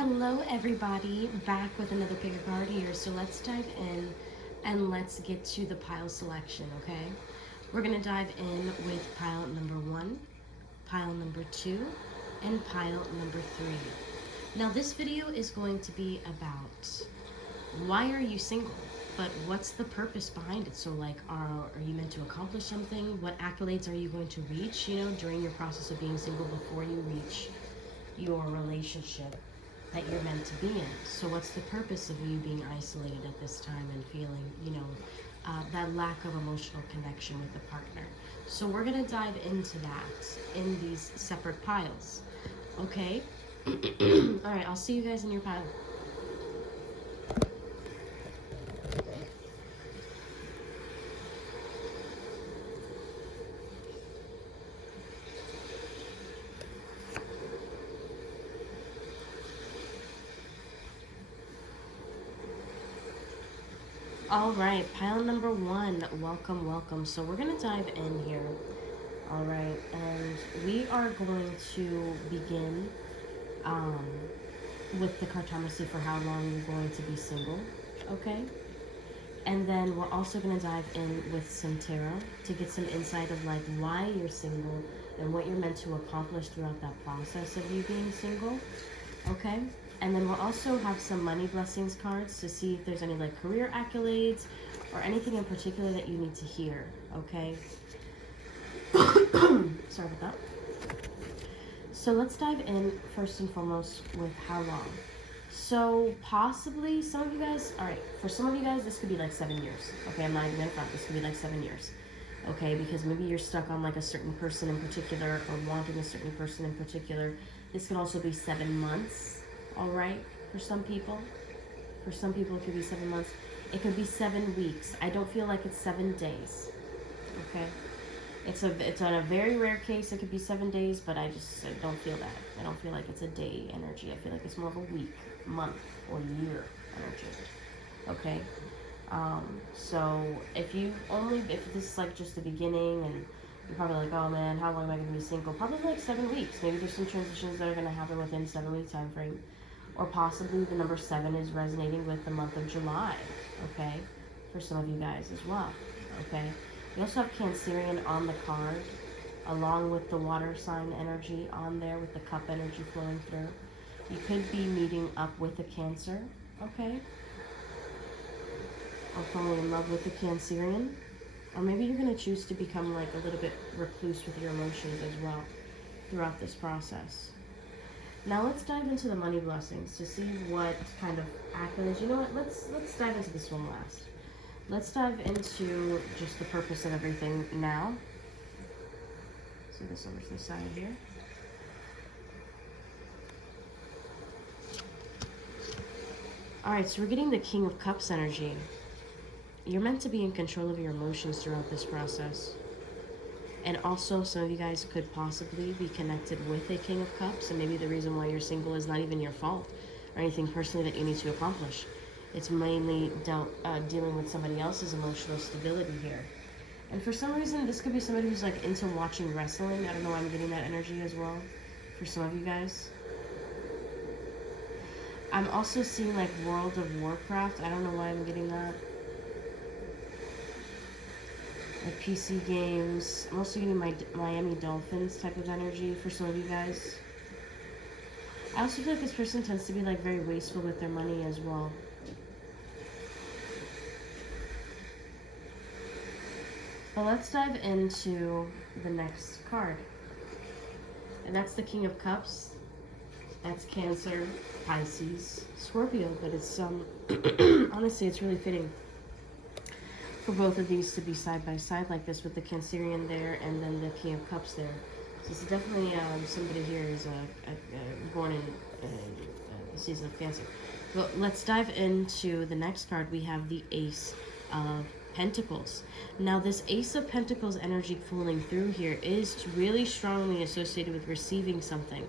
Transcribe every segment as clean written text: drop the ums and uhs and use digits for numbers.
Hello everybody, back with another pick a card here. So let's dive in and let's get to the pile selection, okay? We're gonna dive in with pile number 1, pile number 2, and pile number 3. Now this video is going to be about why are you single? But what's the purpose behind it? So like, are you meant to accomplish something? What accolades are you going to reach, during your process of being single before you reach your relationship that you're meant to be in? So what's the purpose of you being isolated at this time and feeling, that lack of emotional connection with the partner? So we're gonna dive into that in these separate piles, okay? All right, I'll see you guys in your pile. All right, pile number 1, welcome. So we're gonna dive in here, all right, and we are going to begin with the cartomancy for how long you're going to be single, okay? And then we're also gonna dive in with some tarot to get some insight of like why you're single and what you're meant to accomplish throughout that process of you being single, okay? And then we'll also have some money blessings cards to see if there's any like career accolades or anything in particular that you need to hear, okay? Sorry about that. So let's dive in first and foremost with how long. So possibly some of you guys, all right, for some of you guys, this could be like 7 years. Okay, I'm not even in front, this could be like 7 years. Okay, because maybe you're stuck on like a certain person in particular or wanting a certain person in particular. This could also be 7 months. All right, for some people it could be 7 months. It could be 7 weeks. I don't feel like it's 7 days. Okay, it's on a very rare case. It could be 7 days, but I don't feel that. I don't feel like it's a day energy. I feel like it's more of a week, month, or year energy. Okay, so if this is like just the beginning and you're probably like, oh man, how long am I going to be single? Probably like 7 weeks. Maybe there's some transitions that are going to happen within 7-week time frame. Or possibly the number 7 is resonating with the month of July, okay? For some of you guys as well, okay? We also have Cancerian on the card, along with the water sign energy on there with the cup energy flowing through. You could be meeting up with a Cancer, okay? Or falling in love with a Cancerian. Or maybe you're going to choose to become like a little bit recluse with your emotions as well throughout this process. Now let's dive into the money blessings to see what kind of accolades. You know what? Let's dive into this one last. Let's dive into just the purpose of everything now. So this over to the side here. All right, so we're getting the King of Cups energy. You're meant to be in control of your emotions throughout this process. And also, some of you guys could possibly be connected with a King of Cups, and maybe the reason why you're single is not even your fault or anything personally that you need to accomplish. It's mainly dealing with somebody else's emotional stability here. And for some reason, this could be somebody who's like into watching wrestling. I don't know why I'm getting that energy as well for some of you guys. I'm also seeing like World of Warcraft. I don't know why I'm getting that. Like PC games. I'm also getting my Miami Dolphins type of energy for some of you guys. I also feel like this person tends to be like very wasteful with their money as well. But let's dive into the next card. And that's the King of Cups. That's Cancer, Pisces, Scorpio, but it's honestly it's really fitting for both of these to be side by side like this with the Cancerian there and then the King of Cups there. So it's definitely somebody here is born in the season of Cancer. But let's dive into the next card. We have the Ace of Pentacles. Now this Ace of Pentacles energy pulling through here is really strongly associated with receiving something.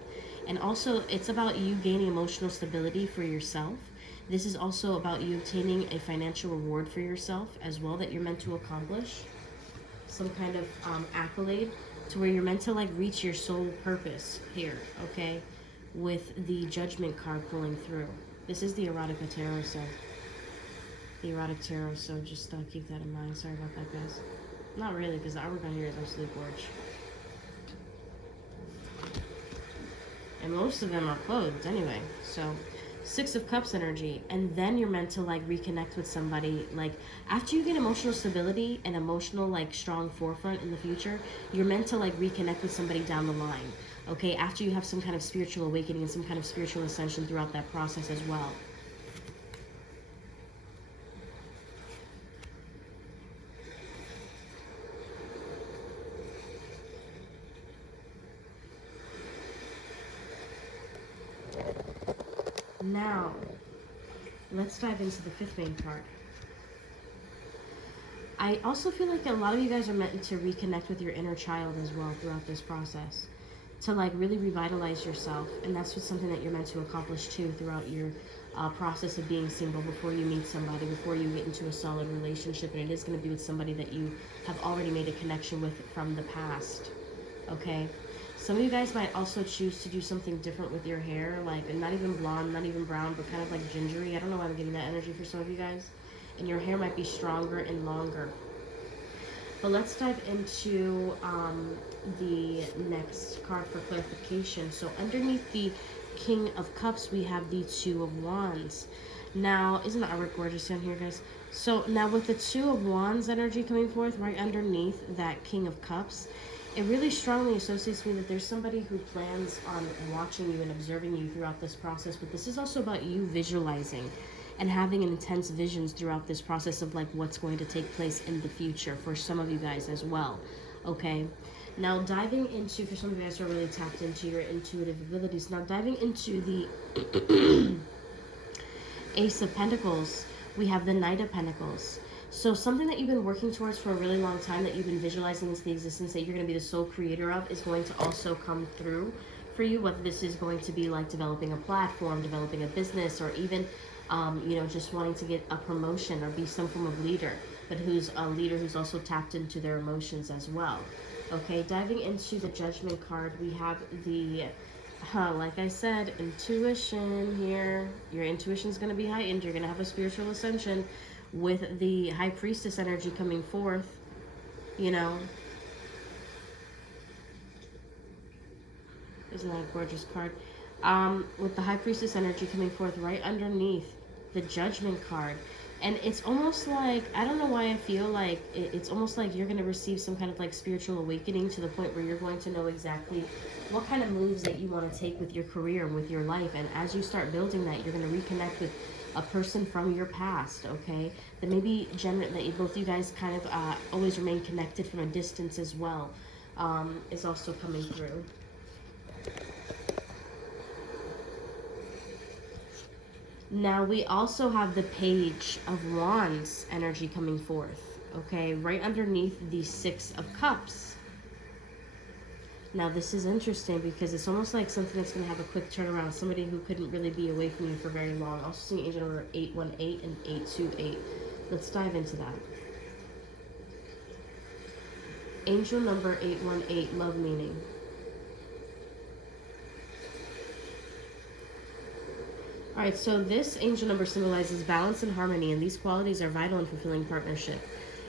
And also it's about you gaining emotional stability for yourself. This is also about you obtaining a financial reward for yourself as well that you're meant to accomplish. Some kind of accolade to where you're meant to like reach your soul purpose here, okay? with the Judgment card pulling through. This is the Erotica Tarot, so the Erotic Tarot, so just keep that in mind. Sorry about that, guys. Not really, because the artwork on here is absolutely gorgeous. And most of them are clothed anyway. So, Six of Cups energy. And then you're meant to, like, reconnect with somebody. Like, after you get emotional stability and emotional, like, strong forefront in the future, you're meant to, like, reconnect with somebody down the line. Okay? After you have some kind of spiritual awakening and some kind of spiritual ascension throughout that process as well. Now, let's dive into the fifth main card. I also feel like a lot of you guys are meant to reconnect with your inner child as well throughout this process. To like really revitalize yourself. And that's what's something that you're meant to accomplish too throughout your process of being single, before you meet somebody, before you get into a solid relationship. And it is going to be with somebody that you have already made a connection with from the past. Okay? Some of you guys might also choose to do something different with your hair, like not even blonde, not even brown, but kind of like gingery. I don't know why I'm getting that energy for some of you guys. And your hair might be stronger and longer. But let's dive into the next card for clarification. So underneath the King of Cups, we have the Two of Wands. Now, isn't the artwork gorgeous down here, guys? So now with the Two of Wands energy coming forth right underneath that King of Cups, it really strongly associates me that there's somebody who plans on watching you and observing you throughout this process. But this is also about you visualizing and having intense visions throughout this process of like what's going to take place in the future for some of you guys as well. Okay? Now diving into, for some of you guys who are really tapped into your intuitive abilities, now diving into the Ace of Pentacles, we have the Knight of Pentacles. So something that you've been working towards for a really long time, that you've been visualizing into the existence, that you're going to be the sole creator of, is going to also come through for you. Whether this is going to be like developing a platform, developing a business, or even, you know, just wanting to get a promotion or be some form of leader, but who's a leader who's also tapped into their emotions as well. Okay, diving into the Judgment card, we have the, like I said, intuition here. Your intuition is going to be heightened. You're going to have a spiritual ascension with the High Priestess energy coming forth, you know. Isn't that a gorgeous card? With the High Priestess energy coming forth right underneath the Judgment card. And it's almost like, I don't know why I feel like it's almost like you're going to receive some kind of like spiritual awakening to the point where you're going to know exactly what kind of moves that you want to take with your career and with your life. And as you start building that, you're going to reconnect with a person from your past, okay? That maybe that both you guys kind of always remain connected from a distance as well, is also coming through. Now we also have the Page of Wands energy coming forth, okay? Right underneath the Six of Cups. Now this is interesting because it's almost like something that's going to have a quick turnaround. Somebody who couldn't really be away from you for very long. Also seeing angel number 818 and 828. Let's dive into that. Angel number 818, love meaning. Alright, so this angel number symbolizes balance and harmony, and these qualities are vital in fulfilling partnership.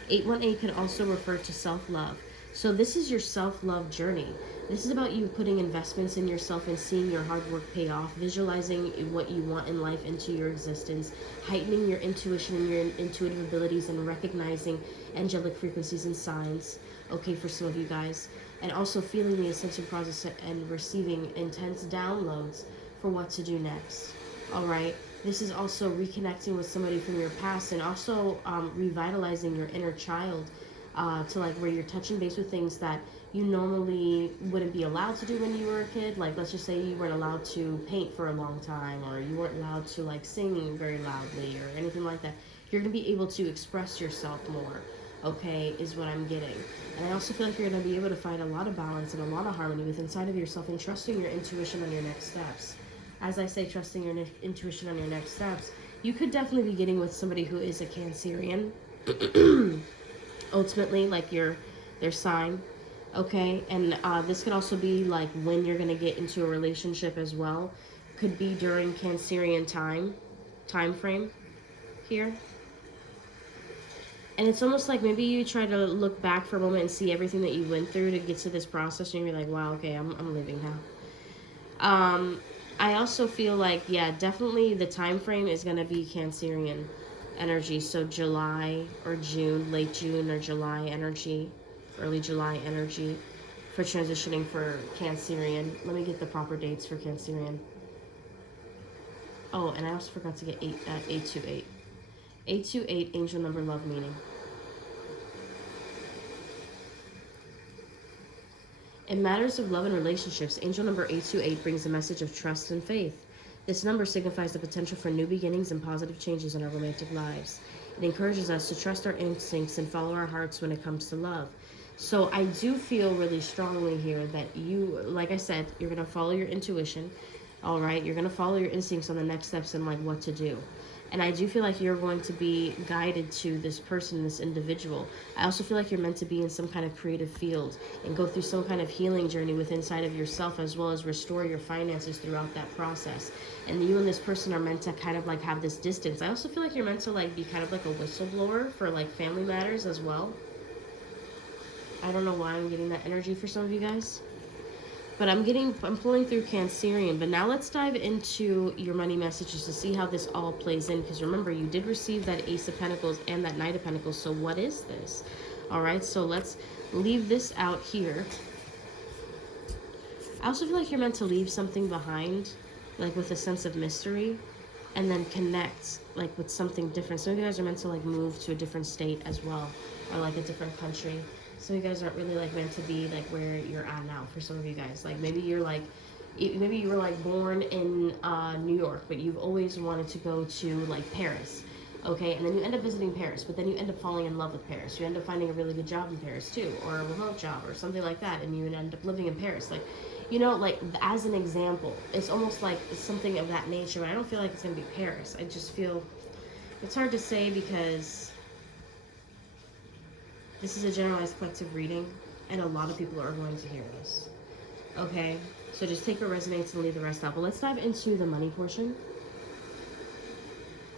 818 can also refer to self-love. So this is your self-love journey. This is about you putting investments in yourself and seeing your hard work pay off, visualizing what you want in life into your existence, heightening your intuition and your intuitive abilities, and recognizing angelic frequencies and signs, okay, for some of you guys. And also feeling the ascension process and receiving intense downloads for what to do next. All right, this is also reconnecting with somebody from your past, and also revitalizing your inner child, to like where you're touching base with things that you normally wouldn't be allowed to do when you were a kid. Like, let's just say you weren't allowed to paint for a long time, or you weren't allowed to like sing very loudly or anything like that. You're gonna be able to express yourself more, okay, is what I'm getting. And I also feel like you're gonna be able to find a lot of balance and a lot of harmony with inside of yourself, and trusting your intuition on your next steps. As I say, trusting your intuition on your next steps, you could definitely be getting with somebody who is a Cancerian. Ultimately, like their sign. Okay, and this could also be like when you're gonna get into a relationship as well. Could be during Cancerian time frame here. And it's almost like maybe you try to look back for a moment and see everything that you went through to get to this process, and you're like, wow, okay, I'm living now. I also feel like, yeah, definitely the time frame is gonna be Cancerian energy. So July or June, late June or July energy, early July energy for transitioning for Cancerian. Let me get the proper dates for Cancerian. Oh, and I also forgot to get 828. 828, angel number, love meaning. In matters of love and relationships, angel number 828 brings a message of trust and faith. This number signifies the potential for new beginnings and positive changes in our romantic lives. It encourages us to trust our instincts and follow our hearts when it comes to love. So I do feel really strongly here that you, like I said, you're going to follow your intuition. All right, you're going to follow your instincts on the next steps and like what to do. And I do feel like you're going to be guided to this person, this individual. I also feel like you're meant to be in some kind of creative field and go through some kind of healing journey within inside of yourself, as well as restore your finances throughout that process. And you and this person are meant to kind of like have this distance. I also feel like you're meant to like be kind of like a whistleblower for like family matters as well. I don't know why I'm getting that energy for some of you guys. But I'm pulling through Cancerian. But now let's dive into your money messages to see how this all plays in. Because remember, you did receive that Ace of Pentacles and that Knight of Pentacles. So what is this? All right, so let's leave this out here. I also feel like you're meant to leave something behind, like with a sense of mystery, and then connect like with something different. Some of you guys are meant to like move to a different state as well, or like a different country. Some of you guys aren't really like meant to be like where you're at now. For some of you guys, like maybe you're like, maybe you were like born in New York, but you've always wanted to go to like Paris. Okay, and then you end up visiting Paris, but then you end up falling in love with Paris. You end up finding a really good job in Paris too, or a remote job or something like that, and you end up living in Paris. Like, you know, like as an example, it's almost like something of that nature. But I don't feel like it's gonna be Paris. I just feel it's hard to say because this is a generalized collective reading, and a lot of people are going to hear this. Okay, so just take what resonates and leave the rest out. But let's dive into the money portion.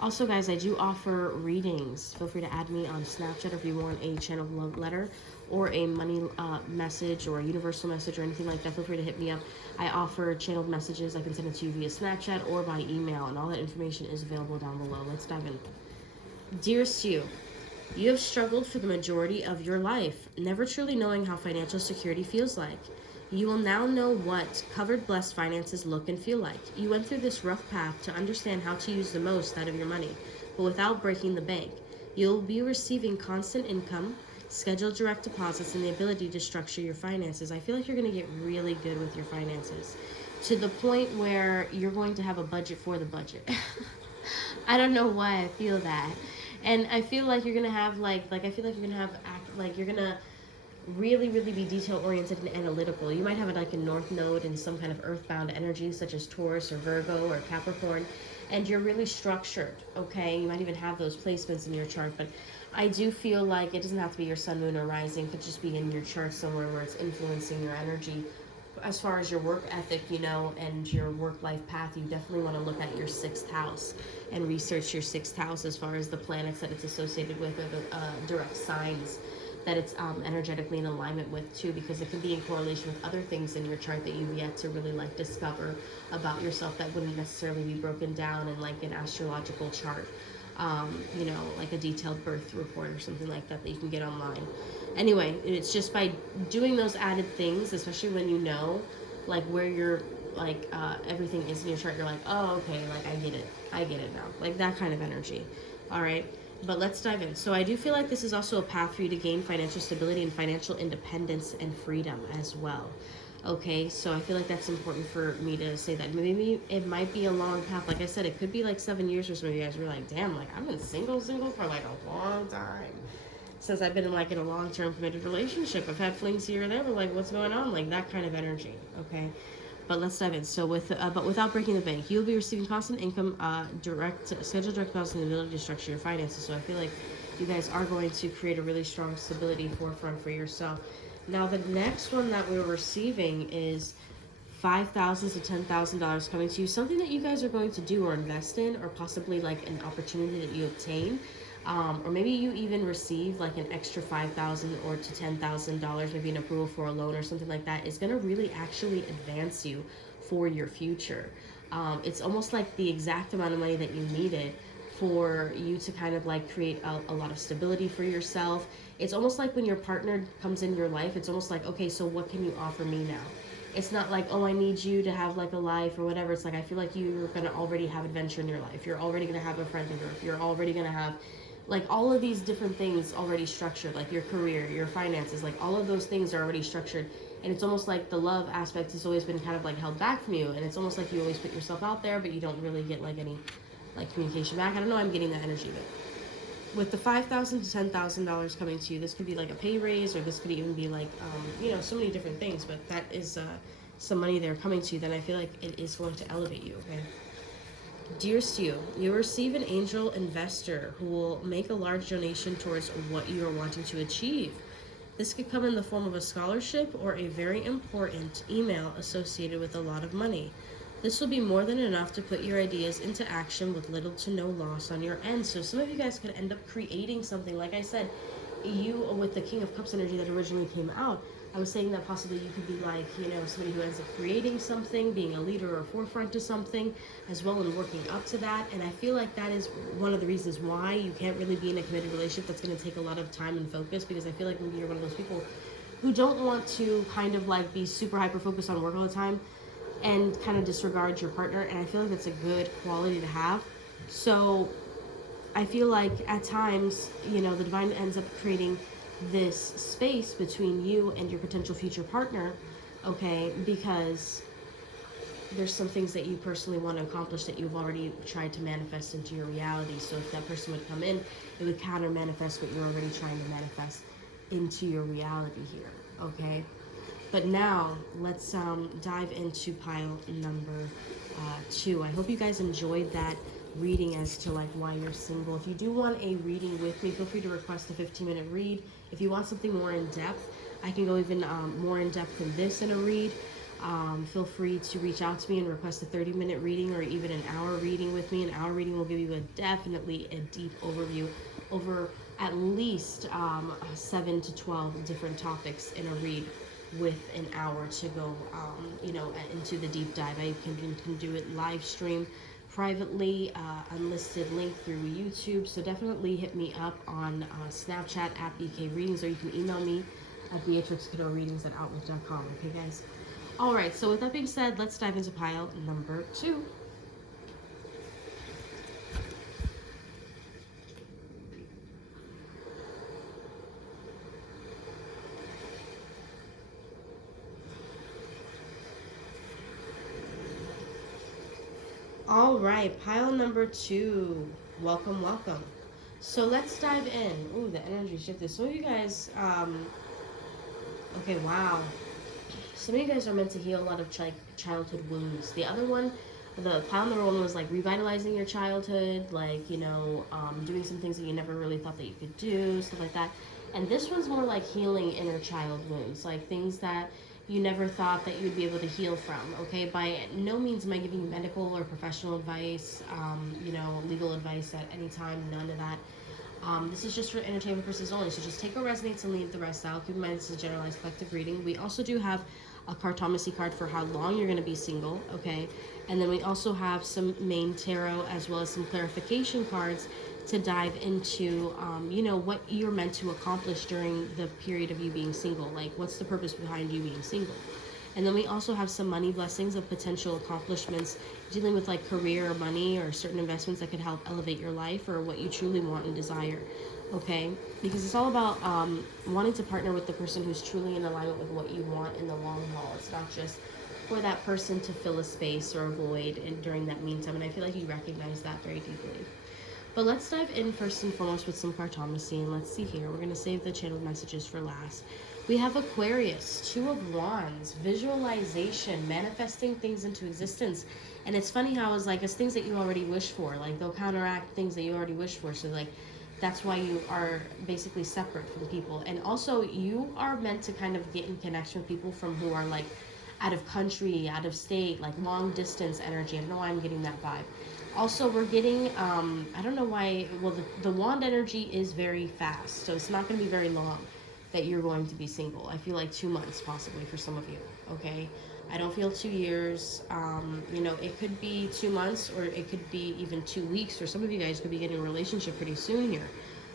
Also, guys, I do offer readings. Feel free to add me on Snapchat if you want a channel love letter or a money message or a universal message or anything like that. Feel free to hit me up. I offer channeled messages. I can send it to you via Snapchat or by email, and all that information is available down below. Let's dive in. Dearest you, you have struggled for the majority of your life, never truly knowing how financial security feels like. You will now know what covered blessed finances look and feel like. You went through this rough path to understand how to use the most out of your money, but without breaking the bank. You'll be receiving constant income, scheduled direct deposits, and the ability to structure your finances. I feel like you're going to get really good with your finances to the point where you're going to have a budget for the budget. I don't know why I feel that. And I feel like you're going to have I feel like you're going to have you're going to really be detail oriented and analytical. You might have like a north node in some kind of earthbound energy such as Taurus or Virgo or Capricorn, and you're really structured. Okay, you might even have those placements in your chart, but I do feel like it doesn't have to be your sun, moon, or rising. It could just be in your chart somewhere where it's influencing your energy. As far as your work ethic, you know, and your work-life path, you definitely want to look at your 6th house and research your 6th house as far as the planets that it's associated with or the direct signs that it's energetically in alignment with too, because it can be in correlation with other things in your chart that you've yet to really like discover about yourself that wouldn't necessarily be broken down in like an astrological chart, you know, like a detailed birth report or something like that that you can get online. Anyway, it's just by doing those added things, especially when you know like where your like everything is in your chart, you're like, oh, okay, like I get it now, like that kind of energy. All right, but let's dive in. So I do feel like this is also a path for you to gain financial stability and financial independence and freedom as well. Okay, so I feel like that's important for me to say that. Maybe it might be a long path. Like I said, it could be like 7 years for some of you guys. We're like, damn, like I've been single for like a long time. Since I've been in like in a long-term committed relationship. I've had flings here and there, but like what's going on? Like that kind of energy, okay? But let's dive in. So but without breaking the bank, you'll be receiving constant income, scheduled direct deposit, and the ability to structure your finances. So I feel like you guys are going to create a really strong stability forefront for yourself. Now the next one that we're receiving is $5,000 to $10,000 coming to you, something that you guys are going to do or invest in, or possibly like an opportunity that you obtain, or maybe you even receive like an extra $5,000 or to $10,000, maybe an approval for a loan or something like that, is going to really actually advance you for your future. It's almost like the exact amount of money that you needed for you to kind of like create a lot of stability for yourself. It's almost like when your partner comes in your life, it's almost like, okay, so what can you offer me now? It's not like, oh, I need you to have like a life or whatever. It's like, I feel like you're going to already have adventure in your life. You're already going to have a friend group. You're already going to have like all of these different things already structured, like your career, your finances, like all of those things are already structured. And it's almost like the love aspect has always been kind of like held back from you. And it's almost like you always put yourself out there, but you don't really get like any like communication back. I don't know, I'm getting that energy, but with the $5,000 to $10,000 coming to you, this could be like a pay raise, or this could even be like, you know, so many different things. But that is some money there coming to you. Then I feel like it is going to elevate you. Okay. Dear Stu, you receive an angel investor who will make a large donation towards what you are wanting to achieve. This could come in the form of a scholarship or a very important email associated with a lot of money. This will be more than enough to put your ideas into action with little to no loss on your end. So some of you guys could end up creating something. Like I said, you with the King of Cups energy that originally came out, I was saying that possibly you could be like, you know, somebody who ends up creating something, being a leader or forefront to something, as well, and working up to that. And I feel like that is one of the reasons why you can't really be in a committed relationship that's going to take a lot of time and focus, because I feel like maybe you're one of those people who don't want to kind of like be super hyper focused on work all the time and kind of disregard your partner. And I feel like that's a good quality to have. So I feel like at times, you know, the divine ends up creating this space between you and your potential future partner, okay, because there's some things that you personally want to accomplish that you've already tried to manifest into your reality. So if that person would come in, it would counter manifest what you're already trying to manifest into your reality here, okay? But now let's dive into pile number 2. I hope you guys enjoyed that reading as to like why you're single. If you do want a reading with me, feel free to request a 15-minute read. If you want something more in depth, I can go even more in depth than this in a read. Feel free to reach out to me and request a 30-minute reading or even an hour reading with me. An hour reading will give you definitely a deep overview over at least 7 to 12 different topics in a read, with an hour to go, you know, into the deep dive. I can do it live stream privately, unlisted link through YouTube. So definitely hit me up on Snapchat at BK Readings, or you can email me at BeatrixKiddoReadings at outlook.com. Okay, guys. All right. So with that being said, let's dive into pile number 2. All right, pile number 2. Welcome, welcome. So let's dive in. Ooh, the energy shifted. Some of you guys, okay, wow. Some of you guys are meant to heal a lot of childhood wounds. The other one, the pile number 1 was like revitalizing your childhood, like, you know, doing some things that you never really thought that you could do, stuff like that. And this one's more like healing inner child wounds, like things that you never thought that you'd be able to heal from, okay? By no means am I giving you medical or professional advice, you know, legal advice at any time, none of that. This is just for entertainment purposes only, so just take what resonates and leave the rest out. Keep in mind this is a generalized collective reading. We also do have a cartomancy card for how long you're going to be single, okay? And then we also have some main tarot as well as some clarification cards to dive into, you know, what you're meant to accomplish during the period of you being single. Like, what's the purpose behind you being single? And then we also have some money blessings of potential accomplishments dealing with like career or money or certain investments that could help elevate your life or what you truly want and desire, okay? Because it's all about wanting to partner with the person who's truly in alignment with what you want in the long haul. It's not just for that person to fill a space or a void during that meantime. And I feel like you recognize that very deeply. But let's dive in first and foremost with some cartomancy, and let's see here. We're going to save the channeled messages for last. We have Aquarius, 2 of Wands, visualization, manifesting things into existence. And it's funny how it's like, it's things that you already wish for. Like, they'll counteract things that you already wish for. So, like, That's why you are basically separate from people. And also, you are meant to kind of get in connection with people from who are like out of country, out of state, like long distance energy. I don't know why I'm getting that vibe. Also, we're getting, I don't know why, well, the wand energy is very fast, so it's not going to be very long that you're going to be single. I feel like 2 months possibly for some of you, okay? I don't feel 2 years. You know, it could be 2 months, or it could be even 2 weeks, or some of you guys could be getting a relationship pretty soon here,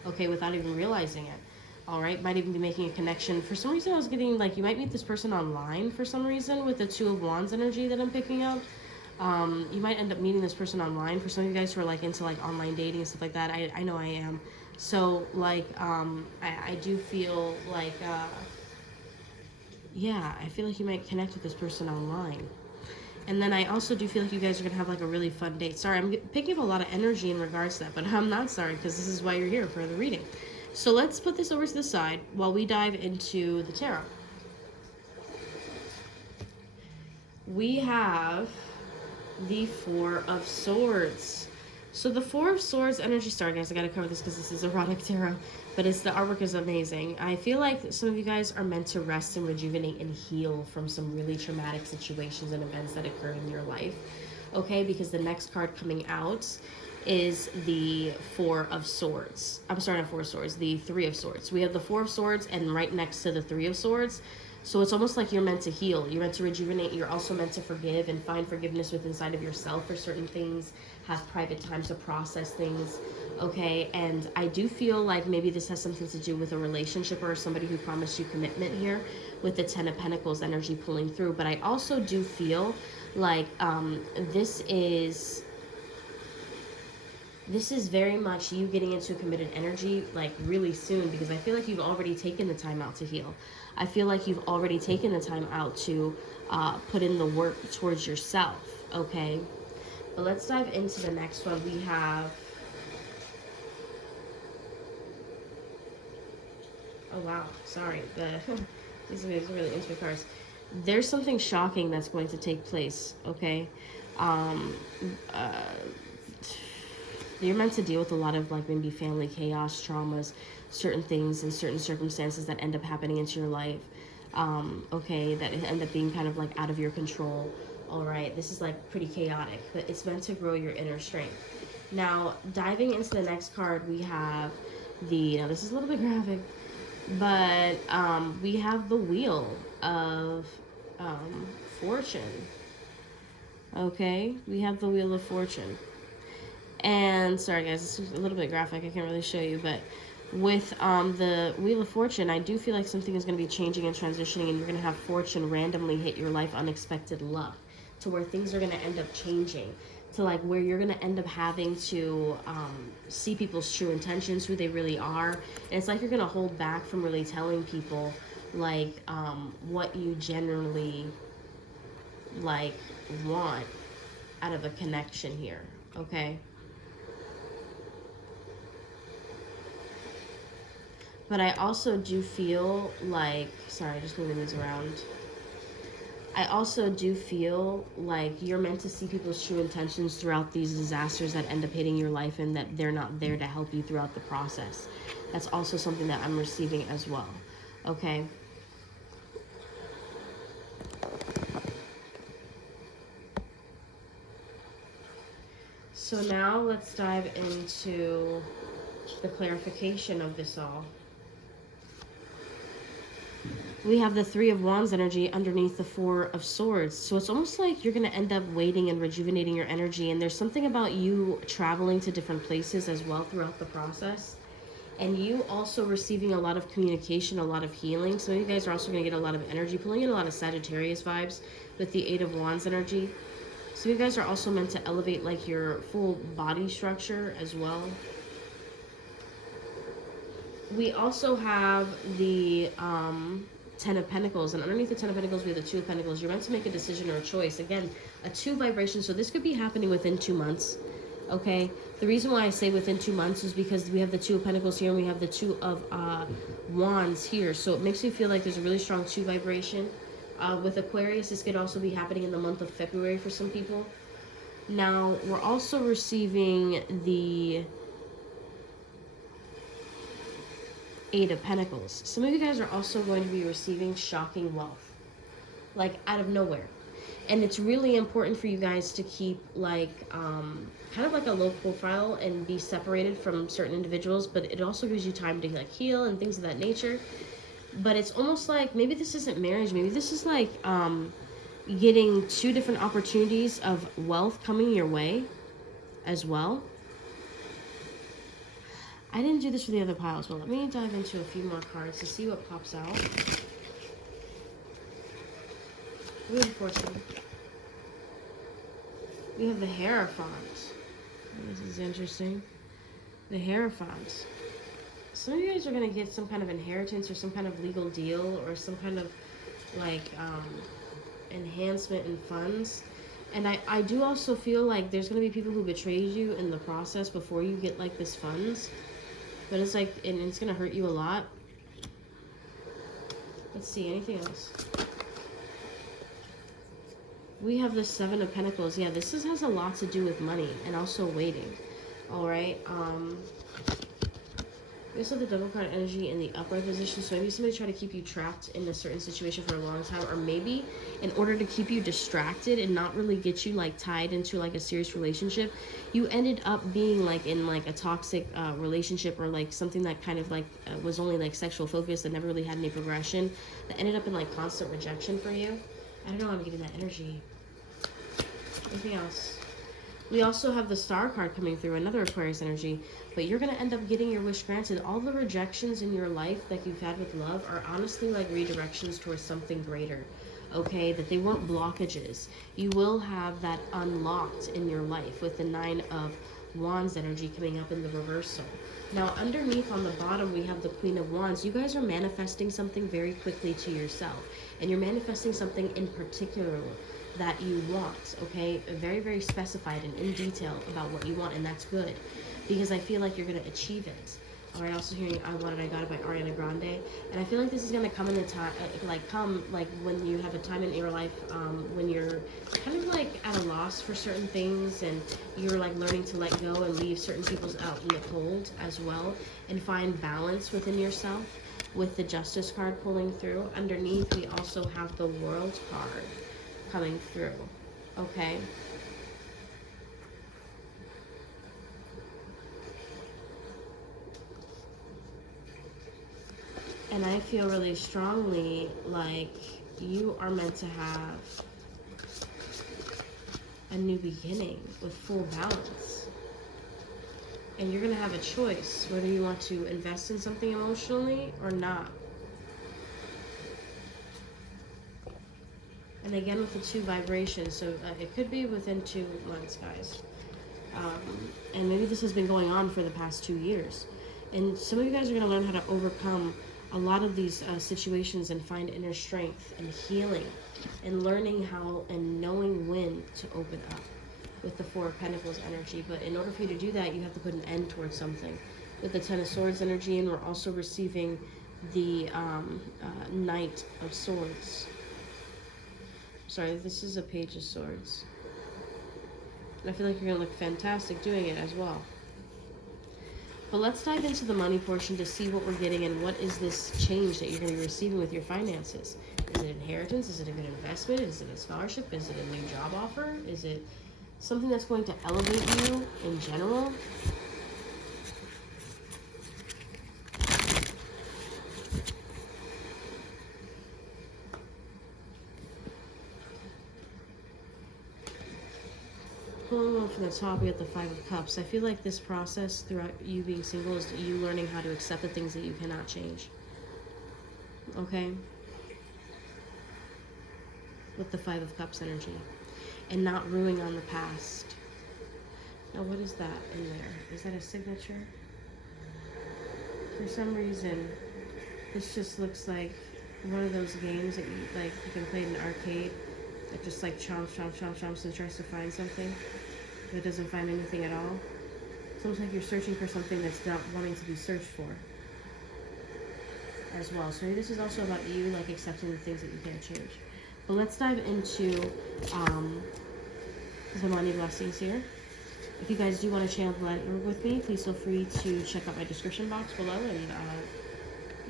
okay, without even realizing it. All right, might even be making a connection. For some reason, I was getting like you might meet this person online for some reason with the Two of Wands energy that I'm picking up. You might end up meeting this person online. For some of you guys who are like into like online dating and stuff like that, I know I am. So like I do feel like yeah, I feel like you might connect with this person online. And then I also do feel like you guys are going to have like a really fun date. Sorry, I'm picking up a lot of energy in regards to that, but I'm not sorry, because this is why you're here for the reading. So let's put this over to the side while we dive into the tarot. We have the Four of Swords. So the Four of Swords energy, sorry guys, I gotta cover this because this is erotic tarot, but it's the artwork is amazing. I feel like some of you guys are meant to rest and rejuvenate and heal from some really traumatic situations and events that occurred in your life, okay? Because the next card coming out is the Four of Swords. I'm sorry, not Four of Swords, the Three of Swords. We have the Four of Swords and right next to the Three of Swords. So it's almost like you're meant to heal. You're meant to rejuvenate. You're also meant to forgive and find forgiveness within inside of yourself for certain things. Have private time to process things, okay? And I do feel like maybe this has something to do with a relationship or somebody who promised you commitment here with the Ten of Pentacles energy pulling through. But I also do feel like this is very much you getting into a committed energy like really soon, because I feel like you've already taken the time out to heal. I feel like you've already taken the time out to put in the work towards yourself, okay? But let's dive into the next one. We have, oh wow, sorry, these are really intimate cards. There's something shocking that's going to take place, okay? You're meant to deal with a lot of like maybe family chaos, traumas, certain things and certain circumstances that end up happening into your life, okay, that end up being kind of like out of your control. All right, this is like pretty chaotic, but it's meant to grow your inner strength. Now, diving into the next card, we have now this is a little bit graphic, but we have the Wheel of Fortune. Okay, we have the Wheel of Fortune. And sorry guys, this is a little bit graphic, I can't really show you, but with the Wheel of Fortune, I do feel like something is going to be changing and transitioning, and you're going to have fortune randomly hit your life, unexpected luck, to where things are going to end up changing, to like where you're going to end up having to see people's true intentions, who they really are. And it's like you're going to hold back from really telling people like what you generally like want out of a connection here, okay? But I also do feel like, sorry, just moving these around. I also do feel like you're meant to see people's true intentions throughout these disasters that end up hitting your life, and that they're not there to help you throughout the process. That's also something that I'm receiving as well, okay? So now let's dive into the clarification of this all. We have the Three of Wands energy underneath the Four of Swords. So it's almost like you're going to end up waiting and rejuvenating your energy. And there's something about you traveling to different places as well throughout the process. And you also receiving a lot of communication, a lot of healing. Some of you guys are also going to get a lot of energy, pulling in a lot of Sagittarius vibes with the Eight of Wands energy. So you guys are also meant to elevate like your full body structure as well. We also have the Ten of Pentacles, and underneath the Ten of Pentacles we have the Two of Pentacles. You're meant to make a decision or a choice. Again, a 2 vibration, so this could be happening within 2 months, okay? The reason why I say within 2 months is because we have the Two of Pentacles here, and we have the Two of Wands here, so it makes me feel like there's a really strong 2 vibration. With Aquarius, this could also be happening in the month of February for some people. Now, we're also receiving the Eight of Pentacles. Some of you guys are also going to be receiving shocking wealth, like out of nowhere. And it's really important for you guys to keep like kind of like a low profile and be separated from certain individuals, but it also gives you time to like heal and things of that nature. But it's almost like maybe this isn't marriage, maybe this is like getting two different opportunities of wealth coming your way as well. I didn't do this for the other piles, but let me dive into a few more cards to see what pops out. Reinforcing. We have the Hierophant. This is interesting. The Hierophant. Some of you guys are going to get some kind of inheritance or some kind of legal deal or some kind of like enhancement in funds. And I do also feel like there's going to be people who betrayed you in the process before you get like this funds. But it's like, and it's going to hurt you a lot. Let's see, anything else? We have the Seven of Pentacles. Yeah, this has a lot to do with money and also waiting. All right. We also have the Double card energy in the upright position. So maybe somebody tried to keep you trapped in a certain situation for a long time, or maybe in order to keep you distracted and not really get you like tied into like a serious relationship, you ended up being like in like a toxic relationship, or like something that kind of like was only like sexual focused and never really had any progression, that ended up in like constant rejection for you. I don't know, I'm getting that energy. Anything else? We also have the Star card coming through, another Aquarius energy. But you're going to end up getting your wish granted. All the rejections in your life that you've had with love are honestly like redirections towards something greater. Okay? That they weren't blockages. You will have that unlocked in your life with the Nine of Wands energy coming up in the reversal. Now, underneath on the bottom, we have the Queen of Wands. You guys are manifesting something very quickly to yourself. And you're manifesting something in particular that you want, okay? Very, very specified and in detail about what you want, and that's good, because I feel like you're going to achieve it. All right, also hearing I Want It, I Got It by Ariana Grande, and I feel like this is going to come in a time, like when you have a time in your life when you're kind of like at a loss for certain things, and you're like learning to let go and leave certain people's out in the cold as well, and find balance within yourself. With the Justice card pulling through, underneath we also have the World card coming through, okay? And I feel really strongly like you are meant to have a new beginning with full balance. And you're going to have a choice whether you want to invest in something emotionally or not. And again with the 2 vibrations, so it could be within 2 months, guys. And maybe this has been going on for the past 2 years. And some of you guys are going to learn how to overcome a lot of these situations and find inner strength and healing and learning how and knowing when to open up with the 4 of Pentacles energy. But in order for you to do that, you have to put an end towards something. With the 10 of Swords energy, and we're also receiving the Knight of Swords. Sorry, this is a Page of Swords. And I feel like you're going to look fantastic doing it as well. But let's dive into the money portion to see what we're getting and what is this change that you're going to be receiving with your finances. Is it inheritance? Is it a good investment? Is it a scholarship? Is it a new job offer? Is it something that's going to elevate you in general? Pulling on from the top, we have the 5 of Cups. I feel like this process throughout you being single is you learning how to accept the things that you cannot change. Okay? With the 5 of Cups energy. And not ruining on the past. Now, what is that in there? Is that a signature? For some reason, this just looks like one of those games that you can play in an arcade. That just like chomps and tries to find something, but doesn't find anything at all. It's almost like you're searching for something that's not wanting to be searched for as well. So maybe this is also about you like accepting the things that you can't change. But let's dive into the money blessings here. If you guys do want to channel the letter with me, please feel free to check out my description box below and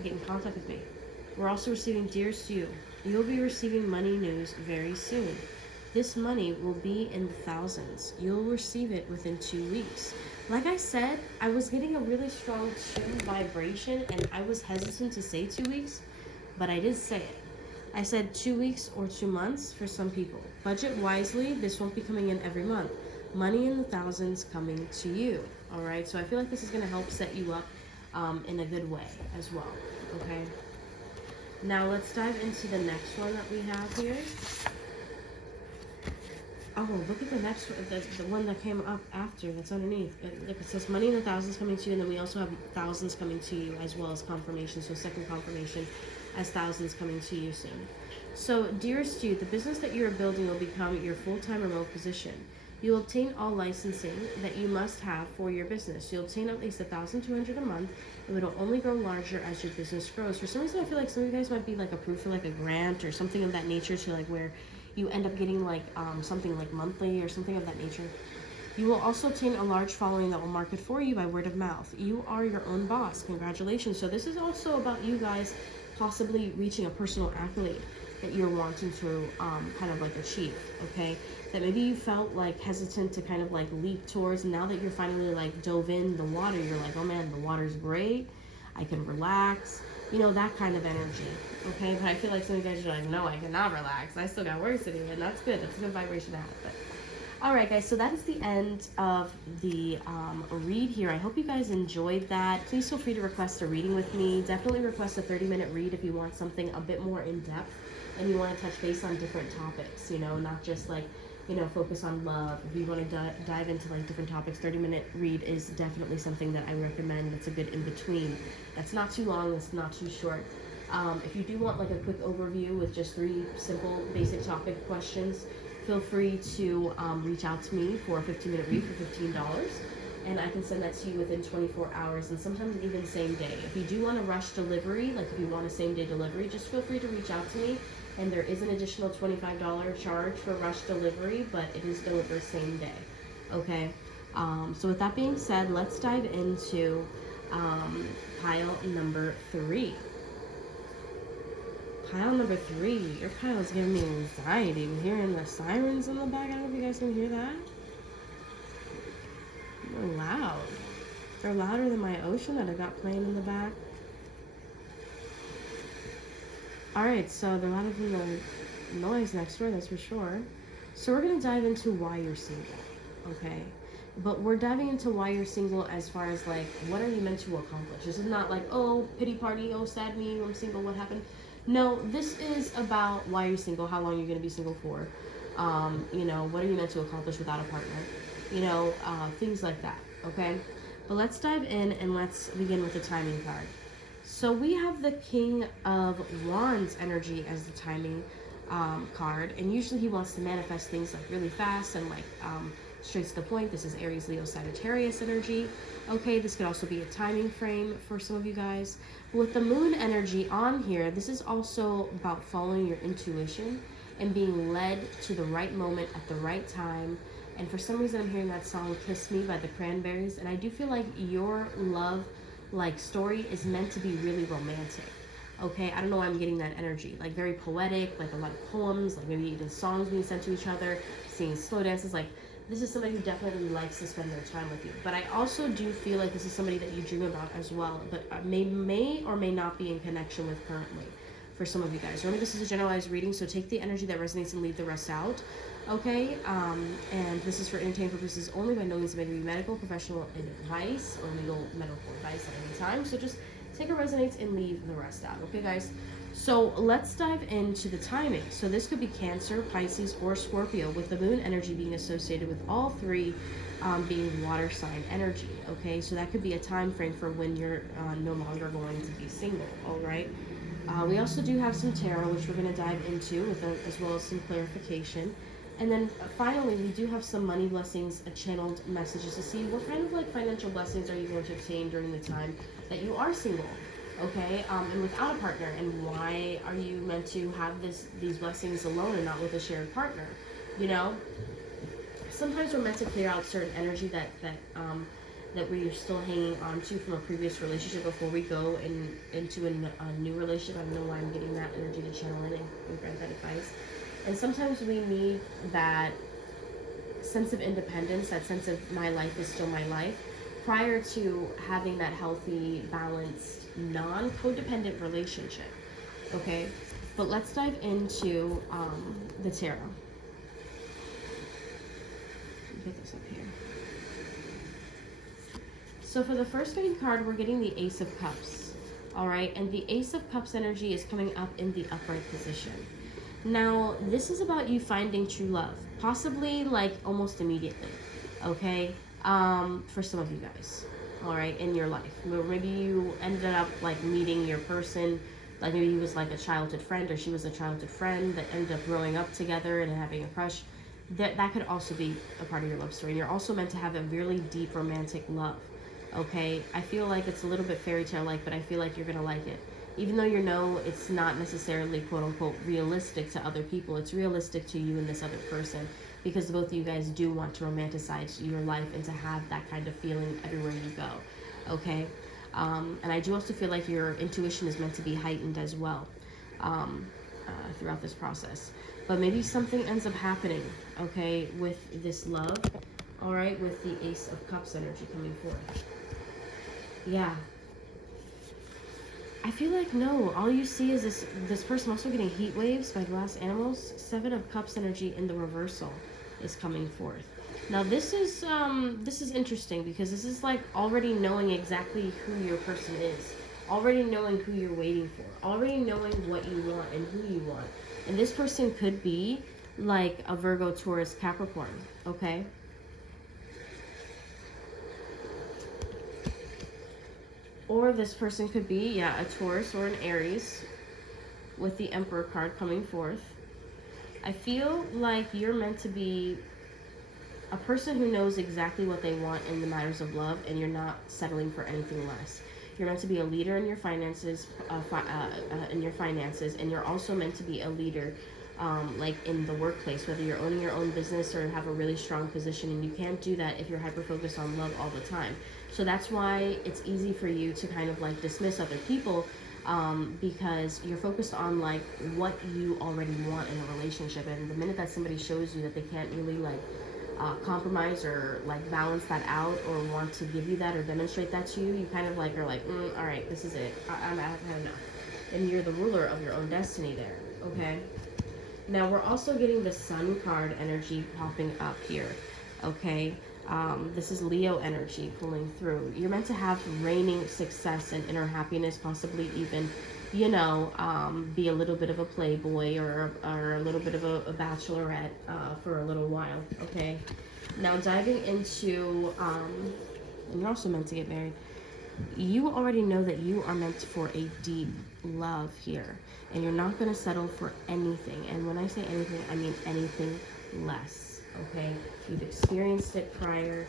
get in contact with me. We're also receiving Dear Sue. You'll be receiving money news very soon. This money will be in the thousands. You'll receive it within 2 weeks. Like I said, I was getting a really strong 2 vibration, and I was hesitant to say 2 weeks, but I did say it. I said 2 weeks or 2 months for some people. Budget wisely. This won't be coming in every month. Money in the thousands coming to you. All right. So I feel like this is going to help set you up in a good way as well. Okay. Now let's dive into the next one that we have here. Oh, look at the next one, the one that came up after, that's underneath. It says money in the thousands coming to you, and then we also have thousands coming to you as well as confirmation. So second confirmation as thousands coming to you soon. So, dearest you, the business that you are building will become your full-time remote position. You will obtain all licensing that you must have for your business. You'll obtain at least $1,200 a month, and it'll only grow larger as your business grows. For some reason, I feel like some of you guys might be like approved for like a grant or something of that nature, to like where you end up getting like something like monthly or something of that nature. You will also obtain a large following that will market for you by word of mouth. You are your own boss. Congratulations. So this is also about you guys possibly reaching a personal accolade that you're wanting to kind of like achieve, okay? That maybe you felt like hesitant to kind of like leap towards, and now that you're finally like dove in the water, you're like, oh man, the water's great, I can relax, you know, that kind of energy, okay? But I feel like some of you guys are like, no, I cannot relax, I still got work to do, and that's good, that's a good vibration to have. But all right, guys, so that is the end of the read here. I hope you guys enjoyed that. Please feel free to request a reading with me. Definitely request a 30-minute read if you want something a bit more in-depth and you want to touch base on different topics, you know, not just like, you know, focus on love. If you want to dive into like different topics, 30-minute read is definitely something that I recommend. It's a good in-between. That's not too long, it's not too short. If you do want like a quick overview with just 3 simple basic topic questions, feel free to reach out to me for a 15-minute read for $15, and I can send that to you within 24 hours, and sometimes even same day. If you do want a rush delivery, like if you want a same-day delivery, just feel free to reach out to me, and there is an additional $25 charge for rush delivery, but it is delivered same day, okay? So with that being said, let's dive into pile number 3. Pile number 3, your pile is giving me anxiety. We're hearing the sirens in the back. I don't know if you guys can hear that. They're loud. They're louder than my ocean that I got playing in the back. Alright, so they're louder than the noise next door, that's for sure. So we're going to dive into why you're single, okay? But we're diving into why you're single as far as like, what are you meant to accomplish? This is not like, oh, pity party, oh, sad me, I'm single, what happened? No, this is about why you're single, how long you're going to be single for, you know, what are you meant to accomplish without a partner, you know, things like that, okay? But let's dive in and let's begin with the timing card. So we have the King of Wands energy as the timing card, and usually he wants to manifest things like really fast and like straight to the point. This is Aries, Leo, Sagittarius energy. Okay, this could also be a timing frame for some of you guys. With the moon energy on here, this is also about following your intuition and being led to the right moment at the right time. And for some reason, I'm hearing that song Kiss Me by the Cranberries, and I do feel like your love like story is meant to be really romantic. Okay, I don't know why I'm getting that energy, like very poetic, like a lot of poems, like maybe even songs being sent to each other, singing slow dances. Like, this is somebody who definitely likes to spend their time with you. But I also do feel like this is somebody that you dream about as well, but may or may not be in connection with currently for some of you guys. Remember, this is a generalized reading, so take the energy that resonates and leave the rest out, okay? And this is for entertainment purposes only. By no means may it be medical, professional advice, or legal medical advice at any time. So just take what resonates and leave the rest out, okay, guys? So let's dive into the timing. So this could be Cancer, Pisces, or Scorpio, with the moon energy being associated with all 3 being water sign energy, okay? So that could be a time frame for when you're no longer going to be single, all right? We also do have some tarot, which we're going to dive into, with as well as some clarification. And then finally, we do have some money blessings, channeled messages to see what kind of like financial blessings are you going to obtain during the time that you are single. Okay, and without a partner, and why are you meant to have these blessings alone and not with a shared partner? You know, sometimes we're meant to clear out certain energy that that we're still hanging on to from a previous relationship before we go into a new relationship. I don't know why I'm getting that energy to channel in and grant that advice. And sometimes we need that sense of independence, that sense of my life is still my life, prior to having that healthy, balanced, non-codependent relationship. Okay, but let's dive into the tarot. Get this up here. So for the first main card, we're getting the Ace of Cups. All right, and the Ace of Cups energy is coming up in the upright position. Now, this is about you finding true love, possibly like almost immediately, okay? For some of you guys, all right, in your life. Maybe you ended up like meeting your person, like maybe he was like a childhood friend or she was a childhood friend that ended up growing up together and having a crush. That could also be a part of your love story. And you're also meant to have a really deep romantic love, okay? I feel like it's a little bit fairy tale-like, but I feel like you're gonna like it. Even though you know it's not necessarily quote-unquote realistic to other people, it's realistic to you and this other person, because both of you guys do want to romanticize your life and to have that kind of feeling everywhere you go, okay? And I do also feel like your intuition is meant to be heightened as well throughout this process. But maybe something ends up happening, okay, with this love, all right, with the Ace of Cups energy coming forth. Yeah. I feel like no, all you see is this person also getting heat waves by glass animals. 7 of Cups energy in the reversal is coming forth. Now this is interesting, because this is like already knowing exactly who your person is, already knowing who you're waiting for, already knowing what you want and who you want. And this person could be like a Virgo, Taurus, Capricorn, okay? Or this person could be, yeah, a Taurus or an Aries with the Emperor card coming forth. I feel like you're meant to be a person who knows exactly what they want in the matters of love, and you're not settling for anything less. You're meant to be a leader in your finances, and you're also meant to be a leader, like in the workplace, whether you're owning your own business or have a really strong position. And you can't do that if you're hyper focused on love all the time. So that's why it's easy for you to kind of like dismiss other people, because you're focused on like what you already want in a relationship. And the minute that somebody shows you that they can't really like compromise or like balance that out, or want to give you that or demonstrate that to you, you kind of like are like, all right, this is it. I've had enough. And you're the ruler of your own destiny there, okay? Now we're also getting the Sun card energy popping up here, okay? This is Leo energy pulling through. You're meant to have reigning success and inner happiness, possibly even, you know, be a little bit of a playboy or a little bit of a bachelorette for a little while, okay? Now diving into, and you're also meant to get married. You already know that you are meant for a deep love here, and you're not going to settle for anything. And when I say anything, I mean anything less, okay? You've experienced it prior.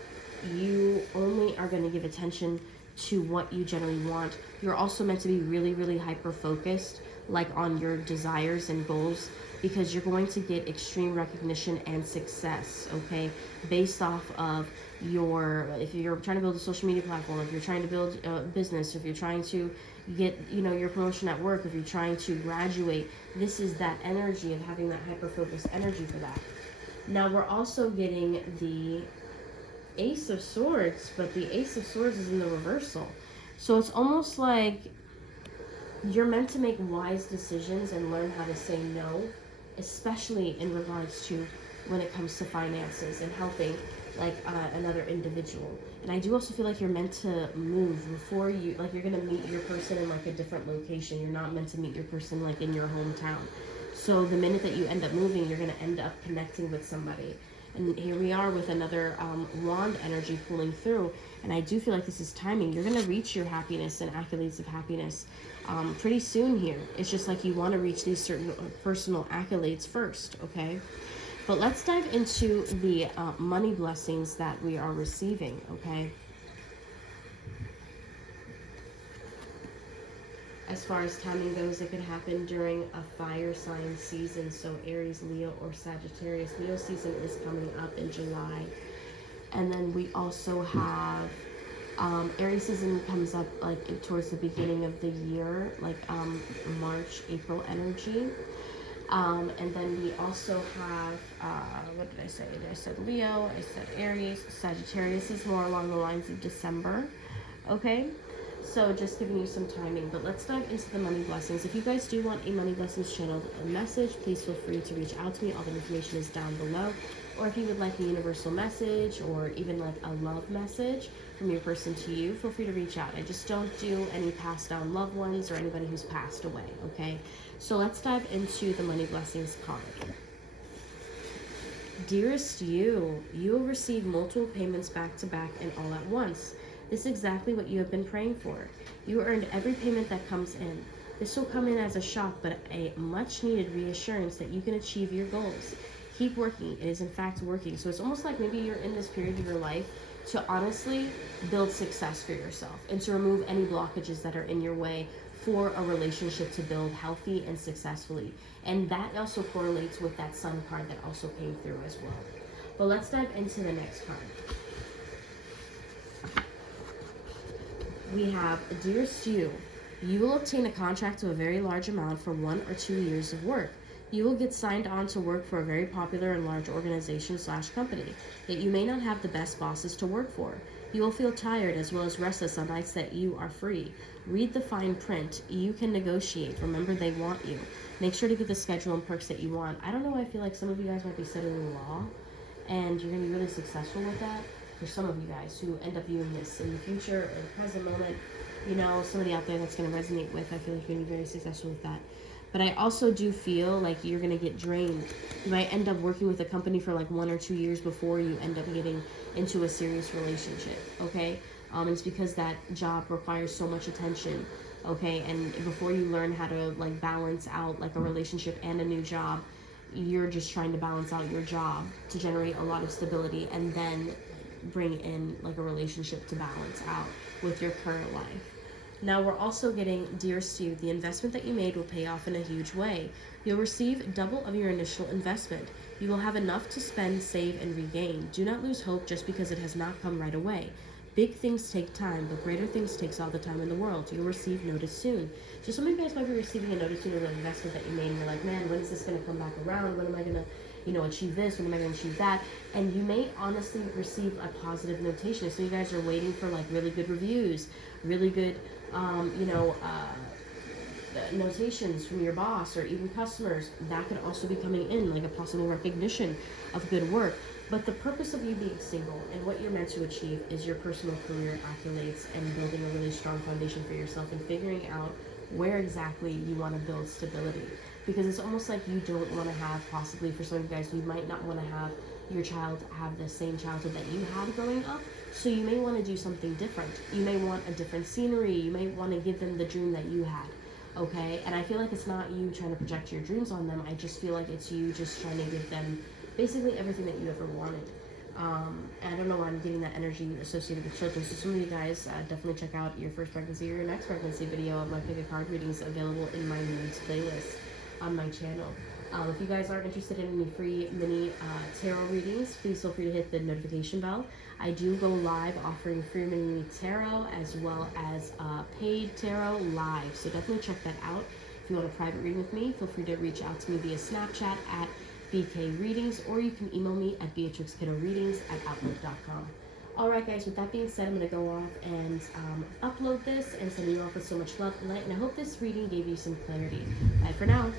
You only are going to give attention to what you generally want. You're also meant to be really, really hyper focused, like on your desires and goals, because you're going to get extreme recognition and success, okay, based off of your, if you're trying to build a social media platform, if you're trying to build a business, if you're trying to get, you know, your promotion at work, if you're trying to graduate, this is that energy of having that hyper focused energy for that. Now we're also getting the Ace of Swords, but the Ace of Swords is in the reversal. So it's almost like you're meant to make wise decisions and learn how to say no, especially in regards to when it comes to finances and helping like another individual. And I do also feel like you're meant to move before you, like you're gonna meet your person in like a different location. You're not meant to meet your person like in your hometown. So the minute that you end up moving, you're gonna end up connecting with somebody. And here we are with another wand energy pulling through. And I do feel like this is timing. You're gonna reach your happiness and accolades of happiness pretty soon here. It's just like you wanna reach these certain personal accolades first, okay? But let's dive into the money blessings that we are receiving, okay? As far as timing goes, it could happen during a fire sign season. So Aries, Leo, or Sagittarius. Leo season is coming up in July. And then we also have Aries season comes up like towards the beginning of the year, like March, April energy. And then we also have, what did I say? I said Leo, I said Aries, Sagittarius is more along the lines of December, okay? So just giving you some timing, but let's dive into the money blessings. If you guys do want a money blessings channeled message, please feel free to reach out to me. All the information is down below. Or if you would like a universal message or even like a love message from your person to you, feel free to reach out. I just don't do any passed down loved ones or anybody who's passed away, okay? So let's dive into the money blessings card. Dearest you, you will receive multiple payments back to back and all at once. This is exactly what you have been praying for. You earned every payment that comes in. This will come in as a shock, but a much needed reassurance that you can achieve your goals. Keep working. It is in fact working. So it's almost like maybe you're in this period of your life to honestly build success for yourself and to remove any blockages that are in your way for a relationship to build healthy and successfully. And that also correlates with that sun card that also came through as well. But let's dive into the next card. We have, dearest you, you will obtain a contract of a very large amount for 1 or 2 years of work. You will get signed on to work for a very popular and large organization / company, yet you may not have the best bosses to work for. You will feel tired as well as restless on nights that you are free. Read the fine print. You can negotiate. Remember, they want you. Make sure to get the schedule and perks that you want. I don't know, I feel like some of you guys might be studying law, and you're going to be really successful with that. For some of you guys who end up viewing this in the future or the present moment, you know, somebody out there that's going to resonate with, I feel like you're going to be very successful with that. But I also do feel like you're going to get drained. You might end up working with a company for like 1 or 2 years before you end up getting into a serious relationship, okay? It's because that job requires so much attention, okay? And before you learn how to like balance out like a relationship and a new job, you're just trying to balance out your job to generate a lot of stability and then bring in like a relationship to balance out with your current life. Now we're also getting, dearest you, the investment that you made will pay off in a huge way. You'll receive double of your initial investment. You will have enough to spend, save, and regain. Do not lose hope just because it has not come right away. Big things take time, but greater things takes all the time in the world. You'll receive notice soon. So some of you guys might be receiving a notice soon of an investment that you made, and you're like, man, when is this going to come back around? When am I going to achieve this? When am I going to achieve that? And you may honestly receive a positive notation. So you guys are waiting for like really good reviews, really good, notations from your boss or even customers. That could also be coming in, like a possible recognition of good work. But the purpose of you being single and what you're meant to achieve is your personal career accolades and building a really strong foundation for yourself and figuring out where exactly you want to build stability. Because it's almost like you don't want to have, possibly for some of you guys, you might not want to have your child have the same childhood that you had growing up. So you may want to do something different. You may want a different scenery. You may want to give them the dream that you had. Okay? And I feel like it's not you trying to project your dreams on them. I just feel like it's you just trying to give them basically everything that you ever wanted. And I don't know why I'm getting that energy associated with children. So some of you guys definitely check out your first pregnancy or your next pregnancy video of my pick a card readings available in my needs playlist on my channel. If you guys are interested in any free mini tarot readings, please feel free to hit the notification bell. I do go live offering free mini tarot as well as paid tarot live. So definitely check that out. If you want a private reading with me, feel free to reach out to me via Snapchat at BK Readings, or you can email me at BeatrixKiddoReadings@outlook.com. Alright guys, with that being said, I'm going to go off and upload this and send you off with so much love and light, and I hope this reading gave you some clarity. Bye for now.